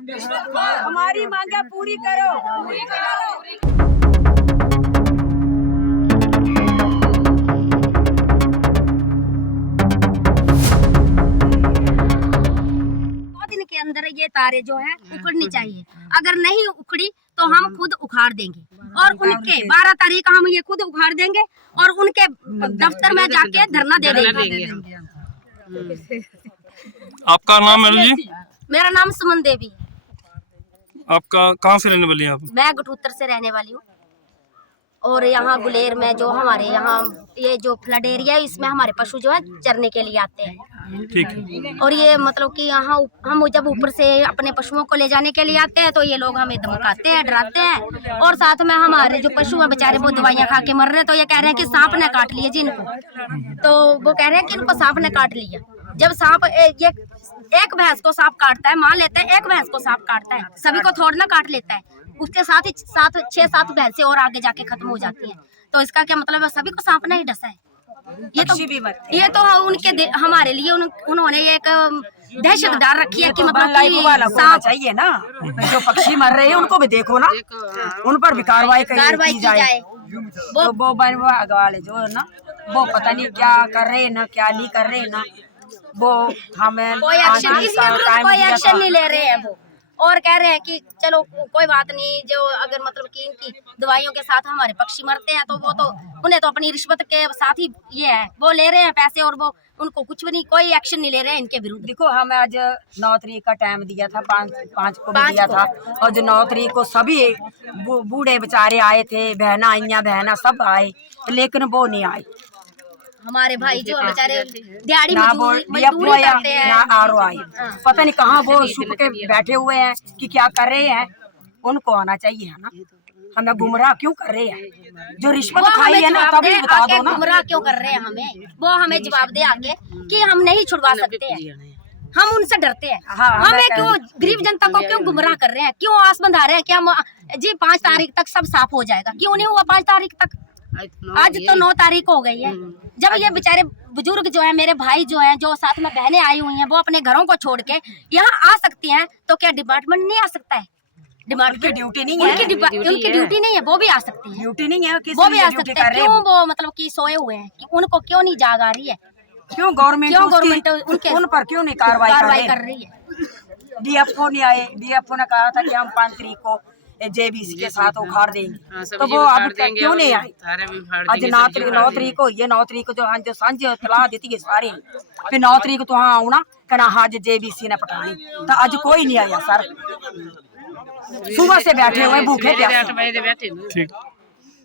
हमारी मांगे पूरी करो। दिन के अंदर ये तारे जो है उखड़नी चाहिए, अगर नहीं उखड़ी तो हम खुद उखाड़ देंगे और उनके 12 तारीख हम ये खुद उखाड़ देंगे और उनके दफ्तर में जाके धरना दे देंगे। आपका नाम है जी? मेरा नाम सुमन देवी। आपका कहाँ से रहने वाली हैं आप? मैं गठूतर से रहने वाली हूँ और यहाँ गुलेर में जो हमारे यहाँ ये जो फ्लड एरिया है इसमें हमारे पशु जो है चरने के लिए आते हैं। ठीक है। और ये मतलब कि यहाँ हम जब ऊपर से अपने पशुओं को ले जाने के लिए आते हैं तो ये लोग हमें धमकाते हैं, डराते हैं और साथ में हमारे जो पशु हैं बेचारे वो दवाइयाँ खा के मर रहे हैं, तो ये कह रहे हैं कि सांप ने काट लिए जी इनको, तो वो कह रहे हैं कि इनको सांप ने काट लिया। जब सांप ये एक भैंस को सांप काटता है, मान लेते हैं एक भैंस को सांप काटता है, सभी को थोड़ा ना काट लेता है, उसके साथ ही 6-7 भैंसें और आगे जाके खत्म हो जाती हैं। तो इसका क्या मतलब है, सभी को सांप ने ही डसा है। ये तो उनके हमारे लिए उन्होंने एक दहशत डाल रखी है कि मतलब सांप चाहिए ना, जो पक्षी मर रहे हैं उनको भी देखो ना, उन पर भी कार्रवाई की जाए। वो वाले जो है ना वो पता नहीं क्या कर रहे हैं ना क्या नहीं कर रहे हैं ना, वो हमें कोई एक्शन नहीं ले रहे हैं वो, और कह रहे हैं कि चलो कोई बात नहीं, जो अगर मतलब कि इनकी दवाइयों के साथ हमारे पक्षी मरते हैं तो वो तो उन्हें तो अपनी रिश्वत के साथ ही ये है, वो ले रहे हैं पैसे और वो उनको कुछ भी नहीं, कोई एक्शन नहीं ले रहे हैं इनके विरुद्ध। देखो हमें आज 9 तारीख का टाइम दिया था, 5 को भी दिया था, और जो 9 तारीख को सभी बूढ़े बेचारे आए थे, बहना सब आए, लेकिन वो नहीं आए। हमारे भाई जो बेचारे दिहाड़ी मजदूरी करते हैं ना ROI, पता नहीं कहाँ वो छुप के बैठे हुए हैं कि क्या कर रहे हैं, उनको आना चाहिए है ना। हमें गुमराह क्यों कर रहे हैं, जो रिश्वत खाई है ना तभी बता दो ना, गुमराह क्यों कर रहे हैं हमें, वो हमें जवाब दे आगे कि हम नहीं छुड़वा सकते हैं, हम उनसे डरते हैं। हमें क्यों गरीब जनता को क्यों गुमराह कर रहे हैं, क्यों आस बंधा रहे हैं कि हम जी 5 तारीख तक सब साफ हो जाएगा, क्यों नहीं हुआ 5 तारीख तक, आज तो 9 तारीख हो गई है। जब ये बेचारे बुजुर्ग जो है, मेरे भाई जो हैं, जो साथ में बहनें आई हुई हैं, वो अपने घरों को छोड़ के यहाँ आ सकती हैं, तो क्या डिपार्टमेंट नहीं आ सकता है? डिपार्टमेंट ड्यूटी नहीं है, उनकी ड्यूटी नहीं है, वो भी आ सकती है, ड्यूटी नहीं है, वो भी आ सकते हैं। क्यों वो मतलब कि सोए हुए हैं, कि उनको क्यों नहीं जाग आ रही है, क्यों गवर्नमेंट उनके उन पर क्यों नहीं कार्रवाई कर रही है? DFO नहीं आए, DFO ने कहा था कि हम 5 तारीख को JBC के साथ उखाड़ देंगे, तो वो अब तक क्यों नहीं आए? आज 9 तारीख को, ये 9 तारीख को जो सांझ तलाह दी थी सारी, फिर 9 तारीख तो हाँ आना कहना हाँ JBC ने पटाई, तो आज कोई नहीं आया सर, सुबह से बैठे हुए भूखे प्यासे।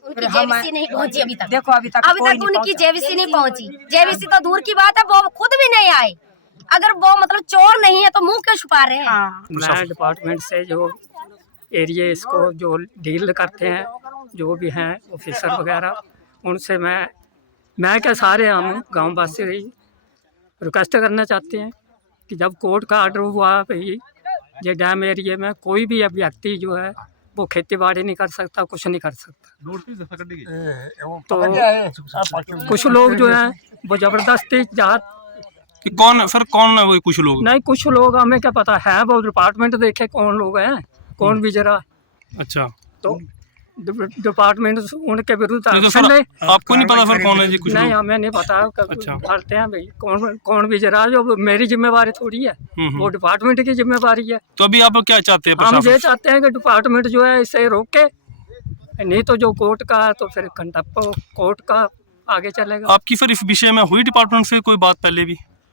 उनकी JBC नहीं पहुंची अभी तक, देखो अभी तक उनकी JBC नहीं पहुंची, JBC तो दूर की बात है, वो खुद भी नहीं आए। अगर वो मतलब चोर नहीं है तो मुंह क्यों छुपा रहे हैं? मैं डिपार्टमेंट से जो एरिया इसको जो डील करते हैं, जो भी हैं ऑफिसर वगैरह, उनसे मैं क्या सारे हम गाँव वासी रिक्वेस्ट करना चाहते हैं कि जब कोर्ट का आर्डर हुआ भाई ये डैम एरिया में कोई भी व्यक्ति जो है वो खेती बाड़ी नहीं कर सकता, कुछ नहीं कर सकता, तो कुछ लोग जो हैं वो ज़बरदस्ती जात कि कौन है वो कुछ लोग? नहीं, कुछ लोग हमें क्या पता है, वो डिपार्टमेंट देखे कौन लोग हैं, कौन भी जरा। अच्छा, तो डिपार्टमेंट उनके विरुद्ध एक्शन ले। आपको नहीं पता फिर कौन है जी? कुछ नहीं, हमें नहीं पता। अच्छा, करते हैं भाई कौन भी जरा, जो मेरी जिम्मेवारी थोड़ी है, वो डिपार्टमेंट की जिम्मेवारी है। तो अभी आप क्या चाहते हैं? हम ये चाहते हैं कि डिपार्टमेंट जो है इसे रोके, नहीं तो जो कोर्ट का तो फिर कंटप्पो कोर्ट का आगे चलेगा। आपकी फिर इस विषय में हुई डिपार्टमेंट से कोई बात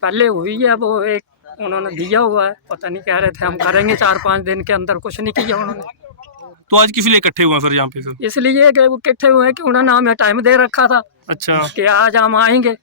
पहले हुई है, वो एक उन्होंने दिया हुआ है, पता नहीं कह रहे थे हम करेंगे 4-5 दिन के अंदर, कुछ नहीं किया उन्होंने। तो आज किस लिए इकट्ठे हुए हैं फिर यहाँ पे? सर इसलिए कि वो इकट्ठे हुए हैं कि उन्होंने हमें टाइम दे रखा था। अच्छा, कि आज हम आएंगे,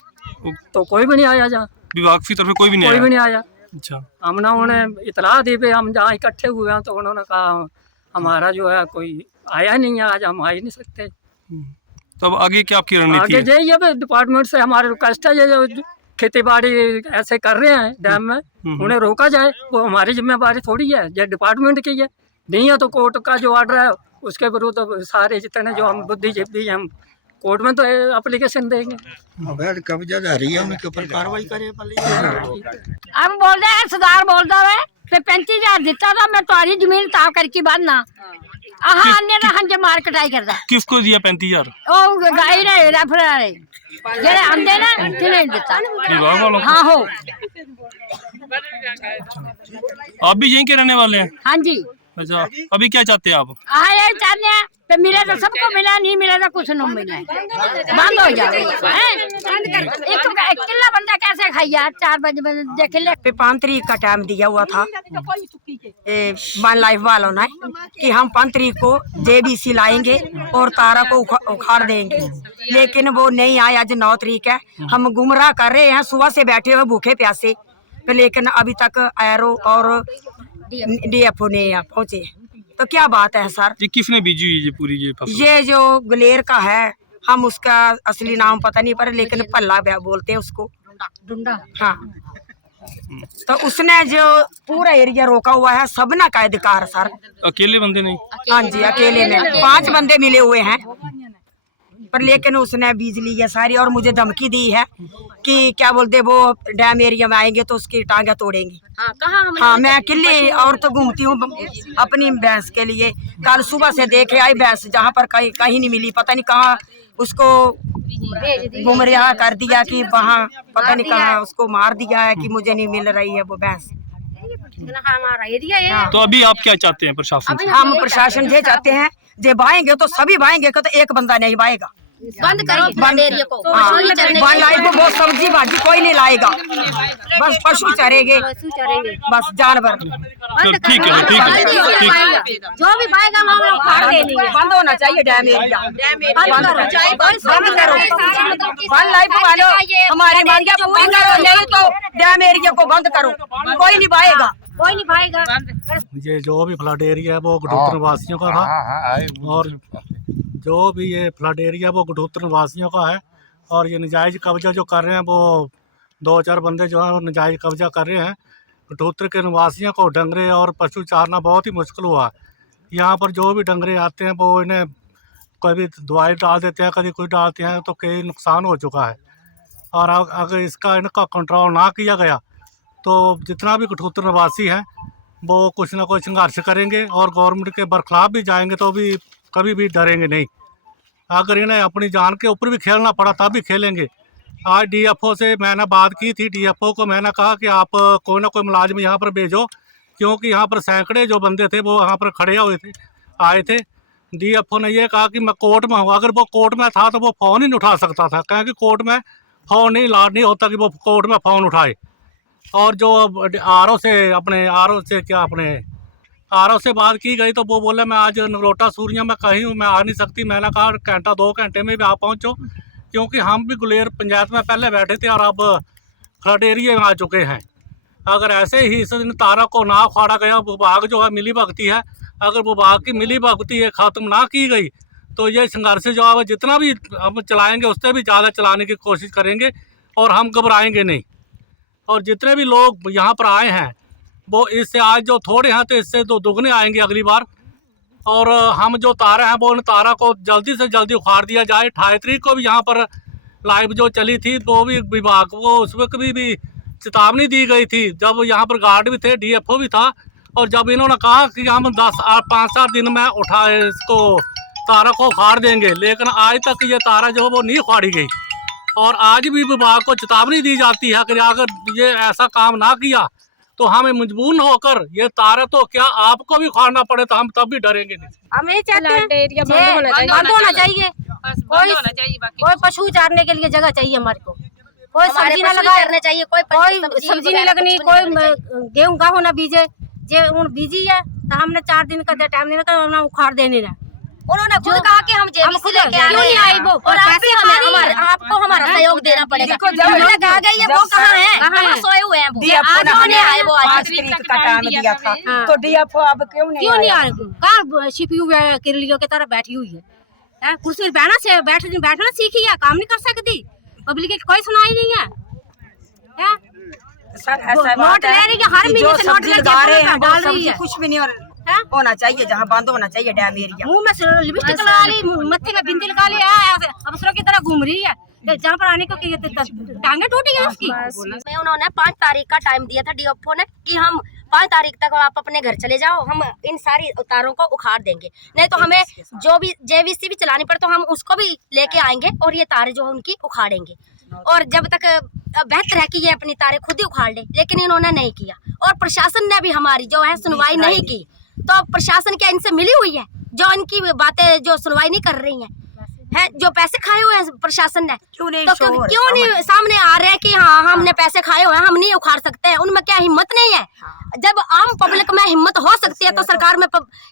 तो कोई भी नहीं आया, जहाँ विभाग की तरफ से कोई भी नहीं आया। अच्छा, हमने उन्हें इतला दी पे हम जहाँ इकट्ठे हुए हैं, तो उन्होंने कहा हमारा जो है कोई आया नहीं है, आज हम आ ही नहीं सकते। तो अब आगे क्या आपकी रणनीति है? आगे यही डिपार्टमेंट से हमारे रिक्वेस्ट है, जो खेती बाड़ी ऐसे कर रहे हैं डैम में, उन्हें रोका जाए, वो हमारी जिम्मेवारी थोड़ी है, ये डिपार्टमेंट की है। नहीं है तो कोर्ट का जो ऑर्डर है उसके विरुद्ध सारे जितने जो हम बुद्धिजीवी हम कोर्ट में तो एप्लीकेशन देंगे। अवैध कब्जाधारी है उनके ऊपर कार्रवाई करे अब बोल रहे सरदार बोल रहा है कि 35,000 दिता था मैं तुम्हारी जमीन ताव करके बनना आहा अन्य ना हंजे मार कटाई करदा किसको दिया 35,000? ओ गाई ने रेफर ने जेड़े आंदे ना तिने दिता विभाग वालों को? हाँ हो आप भी यहीं के रहने वाले हैं? हाँ जी। अच्छा, अभी क्या चाहते हैं आप? ये चाहते हैं तो मिले तो सबको मिला, नहीं मिला तो कुछ नहीं मिला, बंद हो जाए। एक किला बंदा कैसे खाइया 4 बजे देख ले। 5 तारीख का टाइम दिया हुआ था वन लाइफ वालों ने कि हम 5 तारीख को JBC लाएंगे और तारा को उखाड़ देंगे, लेकिन वो नहीं आए। आज 9 तारीख है, हम गुमराह कर रहे हैं, सुबह से बैठे हुए भूखे प्यासे, लेकिन अभी तक एरो और DFO ने यहाँ पहुँचे। तो क्या बात है सर? ये किसने बीजी हुई ये पूरी ये फसल? ये जो गलेर का है, हम उसका असली नाम पता नहीं पर लेकिन पल्ला बोलते हैं उसको, डुंडा। हाँ, तो उसने जो पूरा एरिया रोका हुआ है, सबना का अधिकार सर। अकेले बंदे नहीं? हाँ जी, अकेले में 5 बंदे मिले हुए हैं, पर लेकिन उसने बिजली ये सारी और मुझे धमकी दी है कि क्या बोलते वो डैम एरिया में आएंगे तो उसकी टांगे तोड़ेंगे। हाँ, मैं अकेले और तो घूमती हूँ अपनी भैंस के लिए। कल सुबह से देखे आई भैंस, जहाँ पर कहीं नहीं मिली, पता नहीं कहाँ उसको गुमराह कर दिया कि वहाँ पता नहीं कहाँ उसको मार दिया है कि मुझे नहीं मिल रही है वो भैंस। तो अभी आप क्या चाहते हैं प्रशासन से? हम प्रशासन ये चाहते हैं, जे बाएंगे तो सभी बाएंगे, तो एक बंदा नहीं बाएगा। बंद करो बंद एरिया को। वन लाइफ को वो सब्जी भाजी कोई नहीं लाएगा, बस पशु चरेंगे, बस जानवर। तो ठीक है, ठीक है, जो भी पाएगा हम लोग उखाड़ देंगे। बंद होना चाहिए डैम एरिया, बंद करो। वन लाइफ वालों हमारी मांगे पूरी करो, नहीं तो डैम एरिया को बंद करो, कोई नहीं पाएगा, कोई नहीं पाएगा। ये जो भी फ्लड एरिया है वो गठोत्र वासियों का था, और जो भी ये फ्लड एरिया वो गठोत्र वासियों का है। और ये नजायज़ कब्जा जो कर रहे हैं वो 2-4 बंदे जो हैं वो नजायज़ कब्जा कर रहे हैं। गठोत्र के निवासियों को डंगरे और पशु चारना बहुत ही मुश्किल हुआ है। यहाँ पर जो भी डंगरे आते हैं वो इन्हें कभी दवाई डाल देते हैं, कभी कुछ डालते हैं, तो कई नुकसान हो चुका है। और अगर इसका इनका कंट्रोल ना किया गया तो जितना भी गठोत्र निवासी हैं वो कुछ ना कुछ संघर्ष करेंगे और गवर्नमेंट के बरखिलाफ भी जाएंगे, तो भी कभी भी डरेंगे नहीं। अगर इन्हें अपनी जान के ऊपर भी खेलना पड़ा तब भी खेलेंगे। आज DFO से मैंने बात की थी, DFO को मैंने कहा कि आप कोई ना कोई मुलाजिम यहाँ पर भेजो, क्योंकि यहाँ पर सैकड़े जो बंदे थे वो यहाँ पर खड़े हुए थे, आए थे। DFO ने यह कहा कि मैं कोर्ट में हूँ, अगर वो कोर्ट में था तो वो फ़ोन ही नहीं उठा सकता था, क्योंकि कोर्ट में फ़ोन नहीं होता कि वो कोर्ट में फ़ोन उठाए। और जो RO से बात की गई तो वो बोले मैं आज नगरोटा सूरिया में कहीं हूँ, मैं आ नहीं सकती। मैंने कहा घंटा 2 घंटे में भी आप पहुँचो, क्योंकि हम भी गुलेर पंचायत में पहले बैठे थे और अब फ्लड एरिया में आ चुके हैं। अगर ऐसे ही इस दिन तारा को ना उखाड़ा गया, विभाग जो है मिली भगती है, अगर विभाग की मिली भगती है ख़त्म ना की गई तो ये संघर्ष जो है जितना भी हम चलाएँगे उससे भी ज़्यादा चलाने की कोशिश करेंगे और हम घबराएँगे नहीं। और जितने भी लोग यहाँ पर आए हैं वो इससे आज जो थोड़े हैं तो इससे तो दुगने आएंगे अगली बार। और हम जो तारे हैं वो उन तारा को जल्दी से जल्दी उखाड़ दिया जाए। 28 तारीख को भी यहाँ पर लाइव जो चली थी वो भी विभाग को उस वक्त भी चेतावनी दी गई थी, जब यहाँ पर गार्ड भी थे, DFO भी था। और जब इन्होंने कहा कि हम 5-7 दिन में उठाए इसको तारा को उखाड़ देंगे, लेकिन आज तक ये तारा जो है वो नहीं उखाड़ी गई। और आज भी विभाग को चेतावनी दी जाती है कि अगर ये ऐसा काम ना किया तो हमें मजबूर न होकर ये तारा तो क्या आपको भी उखाड़ना पड़े, तो हम तब भी डरेंगे नहीं। हम ये चाहते हैं बंद होना चाहिए, कोई पशु चारने के लिए जगह चाहिए हमारे को, कोई सब्जी ना लगाने चाहिए, कोई सब्जी नहीं लगनी, कोई गेहूं का होना बीजे जे उन बीजी है तो हमने 4 दिन का टाइम नहीं लगा, हमने उखाड़ देने ना। उन्होंने खुद कहा कि हम JBC लेके आ रहे हैं और आपको हमारा सहयोग देना पड़ेगा। उन्होंने कहा गई है वो कहाँ है, कहाँ सोए हुए हैं वो, आज नहीं आए वो। 5 तारीख का टाइम दिया था तो DFO अब क्यों नहीं आ रहे? कहाँ CPU किरलियों की तरह बैठी हुई है, कुर्सी पर बैठना सीखी है, काम नहीं कर सकती, पब्लिक की कोई सुनाई नहीं है। सर ऐसा नोट ले रही है, हर महीने से नोट लगा रहे हैं, डाल रही है, कुछ भी नहीं हो रहा होना चाहिए, जहाँ बंद होना चाहिए डैम एरिया। मुंह में लिपस्टिक लगा ली, मत्थे में बिंदी लगा ली, अफसरों की तरह घूम रही है। जहाँ पर आने को टांगे टूटी है उसकी। उन्होंने 5 तारीख का टाइम दिया था डीएफओ ने कि हम 5 तारीख तक आप अपने घर चले जाओ, हम इन सारी तारों को उखाड़ देंगे, नहीं तो हमें जो भी जेवीसी भी चलानी पड़े तो हम उसको भी लेके आएंगे और ये तारें जो है उनकी उखाड़ेंगे। और जब तक बेहतर है कि ये अपनी तारें खुद ही उखाड़ ले, लेकिन इन्होंने नहीं किया। और प्रशासन ने भी हमारी जो है सुनवाई नहीं की। तो प्रशासन क्या इनसे मिली हुई है जो इनकी बातें जो सुनवाई नहीं कर रही है जो पैसे खाए हुए हैं प्रशासन ने? क्यों नहीं तो क्यों नहीं सामने आ रहे हैं कि हाँ हमने पैसे खाए हुए हैं, हम नहीं उखाड़ सकते हैं? उनमें क्या हिम्मत नहीं है? जब आम पब्लिक में हिम्मत हो सकती है तो सरकार में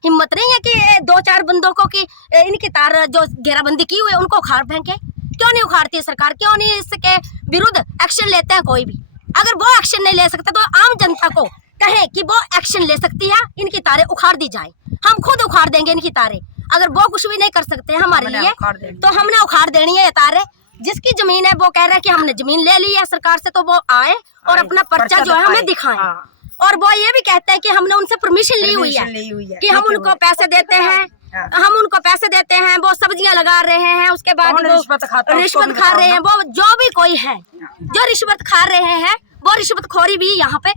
हिम्मत नहीं है कि 2-4 बंदों को की इनकी तार जो घेराबंदी की हुई है उनको उखाड़ फेंके? क्यों नहीं उखाड़ती है सरकार? क्यों नहीं इसके विरुद्ध एक्शन लेते हैं कोई भी? अगर वो एक्शन नहीं ले सकते तो आम जनता को कहे कि वो एक्शन ले सकती है, इनकी तारें उखाड़ दी जाए, हम खुद उखाड़ देंगे इनकी तारें। अगर वो कुछ भी नहीं कर सकते हैं हमारे लिए तो हमने उखाड़ देनी है ये तारें। जिसकी जमीन है वो कह रहा है कि हमने जमीन ले ली है सरकार से, तो वो आए और अपना पर्चा जो है हमें दिखाएं। और वो ये भी कहते हैं कि हमने उनसे परमिशन ली हुई है कि हम उनको पैसे देते हैं, हम उनको पैसे देते हैं, वो सब्जियां लगा रहे हैं, उसके बाद वो रिश्वत खा रहे हैं। वो जो भी कोई है जो रिश्वत खा रहे हैं वो रिश्वतखोरी भी यहाँ पे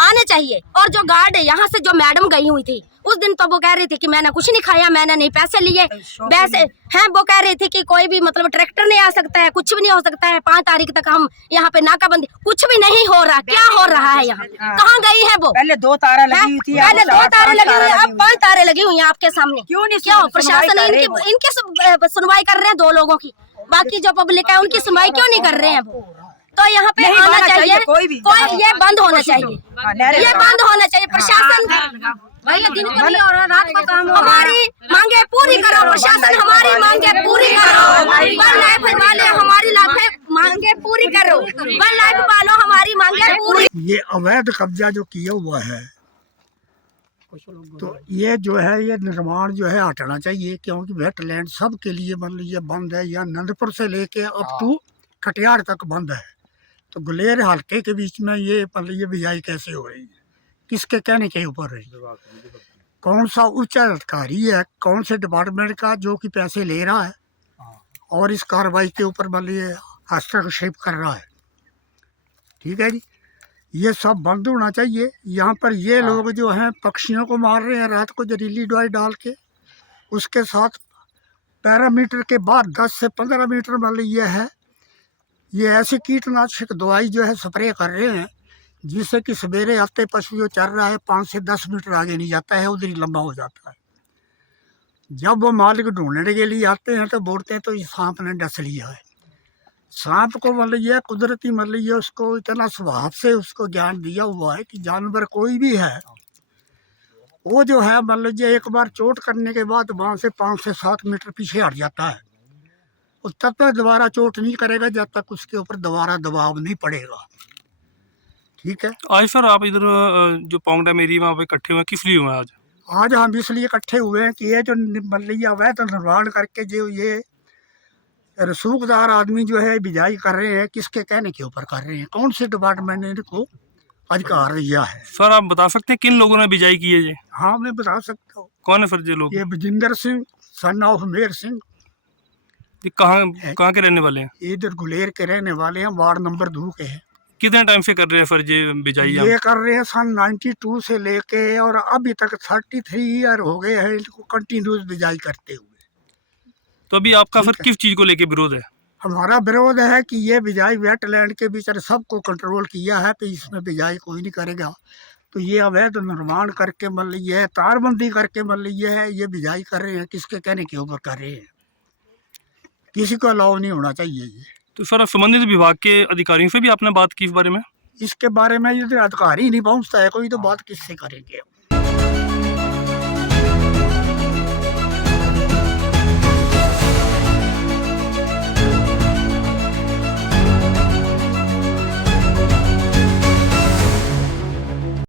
आने चाहिए। और जो गार्ड यहाँ से जो मैडम गई हुई थी उस दिन तो वो कह रही थी कि मैंने कुछ नहीं खाया, मैंने नहीं पैसे लिए, वैसे हैं वो कह रही थी कि कोई भी मतलब ट्रैक्टर नहीं आ सकता है, कुछ भी नहीं हो सकता है, 5 तारीख तक हम यहाँ पे नाकाबंदी। कुछ भी नहीं हो रहा, क्या हो रहा है यहाँ? कहाँ गई है वो? पहले 2 तारें लगी हुई थी, पहले 2 तारें लगी हुई, अब 5 तारें लगी हुई है आपके सामने। क्यों नहीं? क्यों प्रशासन इनकी सुनवाई कर रहे हैं 2 लोगों की, बाकी जो पब्लिक है उनकी सुनवाई क्यों नहीं कर रहे हैं वो? तो यहाँ पे आना चाहिए कोई ये बंद होना चाहिए, ये बंद होना चाहिए। प्रशासन भैया दिन को नहीं और रात को काम, हमारी मांगे पूरी करो प्रशासन, हमारी मांगे पूरी करो। वन लाइफ वाले हमारी मांगे पूरी करो, वन लाइफ वालों हमारी मांगे पूरी। ये अवैध कब्जा जो किया हुआ है तो ये जो है ये निर्माण जो है हटना चाहिए, क्योंकि वेटलैंड सब के लिए मान लीजिए बंद है। या नंदपुर से लेके अप टू कटियार तक बंद है, तो गुलेर हल्के के बीच में ये मान लीजिए बिजाई कैसे हो रही है? किसके कहने के ऊपर रही? कौन सा उच्च अधिकारी है, कौन से डिपार्टमेंट का जो कि पैसे ले रहा है और इस कार्रवाई के ऊपर मान लीजिए हस्तक्षेप कर रहा है? ठीक है जी, ये सब बंद होना चाहिए। यहाँ पर ये लोग जो हैं पक्षियों को मार रहे हैं रात को जहरीली दवाई डाल के, उसके साथ पैरामीटर के बाद 10 से 15 मीटर मान लीजिए है ये ऐसी कीटनाशक दवाई जो है स्प्रे कर रहे हैं जिससे कि सवेरे आते पशु जो चल रहा है 5 से 10 मीटर आगे नहीं जाता है, उधर ही लंबा हो जाता है। जब वो मालिक ढूंढने के लिए आते हैं तो बोलते हैं तो ये सांप ने डस लिया है। सांप को मान लीजिए कुदरती मान लीजिए उसको इतना स्वभाव से उसको ज्ञान दिया हुआ है कि जानवर कोई भी है वो जो है मान लीजिए एक बार चोट करने के बाद वहाँ से 5 से 7 मीटर पीछे हट जाता है। वो तब तक दोबारा चोट नहीं करेगा जब तक उसके ऊपर दोबारा दबाव नहीं पड़ेगा। ठीक है। आज सर आप इधर जो पोंग डैम एरिया में आप इकट्ठे हुए हैं, किस लिए हुए हैं आज? हम इसलिए इकट्ठे हुए हैं कि ये जो मान लीजिए अवैध निर्माण करके जो ये रसूखदार आदमी जो है बिजाई कर रहे हैं, किसके कहने के ऊपर कर रहे हैं? कौन से डिपार्टमेंट ने इनको अधिकार दिया है? सर आप बता सकते हैं किन लोगों ने बिजाई की है ये? हाँ मैं बता सकता हूँ। कौन है सर ये लोग? ये बजिंदर सिंह सन ऑफ मेर सिंह। ये कहाँ के रहने वाले हैं? इधर गुलेर के रहने वाले हैं, वार्ड नंबर 2 के हैं। कितने टाइम से कर रहे हैं सर ये बिजाई? ये कर रहे हैं सन 92 से लेके और अभी तक 33 ईयर हो गए हैं इनको कंटिन्यूस बिजाई करते हुए। तो अभी आपका सर किस चीज़ को लेके विरोध है? हमारा विरोध है कि ये बिजाई वेटलैंड के बीच सबको कंट्रोल किया है कि इसमें बिजाई कोई नहीं करेगा, तो ये अवैध निर्माण करके मान लीजिए तारबंदी करके मान लीजिए है ये बिजाई कर रहे हैं, किसके कहने के ऊपर कर रहे हैं? किसी को अलाउ नहीं होना चाहिए ये। तो सर संबंधित विभाग के अधिकारियों से भी आपने बात की इस बारे में? इसके बारे में ये अधिकारी नहीं पहुंचता है कोई, तो बात किससे करेंगे?